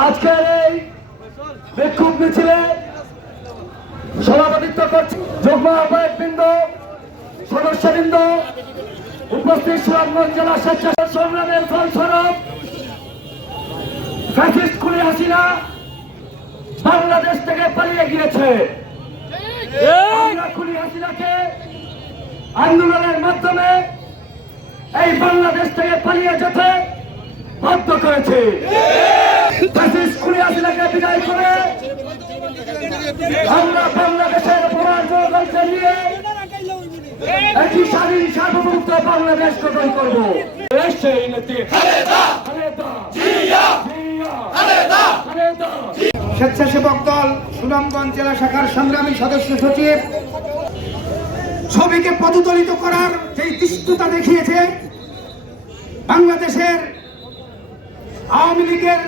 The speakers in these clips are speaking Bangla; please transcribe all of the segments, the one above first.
আজকের এই বিক্ষোভ মিছিলে সভাপতিত্ব করছে যুগ্ম আহ্বায়ক বৃন্দ সদস্যবৃন্দ, উপস্থিত সুরামগঞ্জ জেলা স্বেচ্ছাসেবক সংগ্রামের ফলস্বরূপ ফ্যাসিস্ট খুলে হাসিনা বাংলাদেশ থেকে পালিয়ে গিয়েছে। খুলি হাসিনাকে আন্দোলনের মাধ্যমে এই বাংলাদেশ থেকে পালিয়ে যেতে বাধ্য করেছে। খুনি হাসিনাকে বিদায় করে আমরা বাংলাদেশের প্রমাণ জনগণকে নিয়ে একটি স্বাধীন সার্বভৌমত্ব বাংলাদেশ গঠন করব। সেই নীতি খালেদা। জিয়া। খালেদা। স্বেচ্ছাসেবক দল সুনামগঞ্জ জেলা শাখার সংগ্রামী সদস্য সচিব ছবিকে পদদলিত করার যে তিস্ততা দেখিয়েছে বাংলাদেশের আওয়ামী লীগের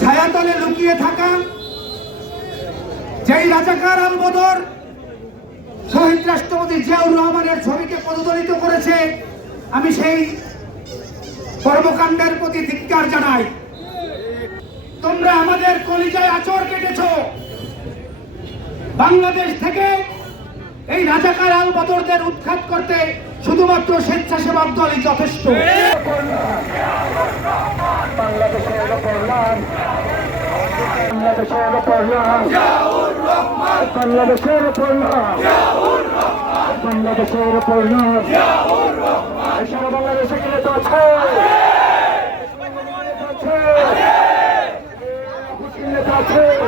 ছায়াতলে লুকিয়ে থাকা যেই রাজাকার আল বদর শহীদ রাষ্ট্রপতি জিয়াউর রহমানের ছবিকে পদদলিত করেছে, আমি সেই কর্মকাণ্ডের প্রতি ধিক্কার জানাই। তোমরা আমাদের কলিজায় আচর কেটেছ। বাংলাদেশ থেকে এই রাজাকার আল বদরদের উৎখাত করতে শুধুমাত্র স্বেচ্ছাসেবক দলই যথেষ্ট। বাংলাদেশের লাল বাংলাদেশের লাল বাংলাদেশের লাল সারা বাংলাদেশে গেলে তো আছে আছে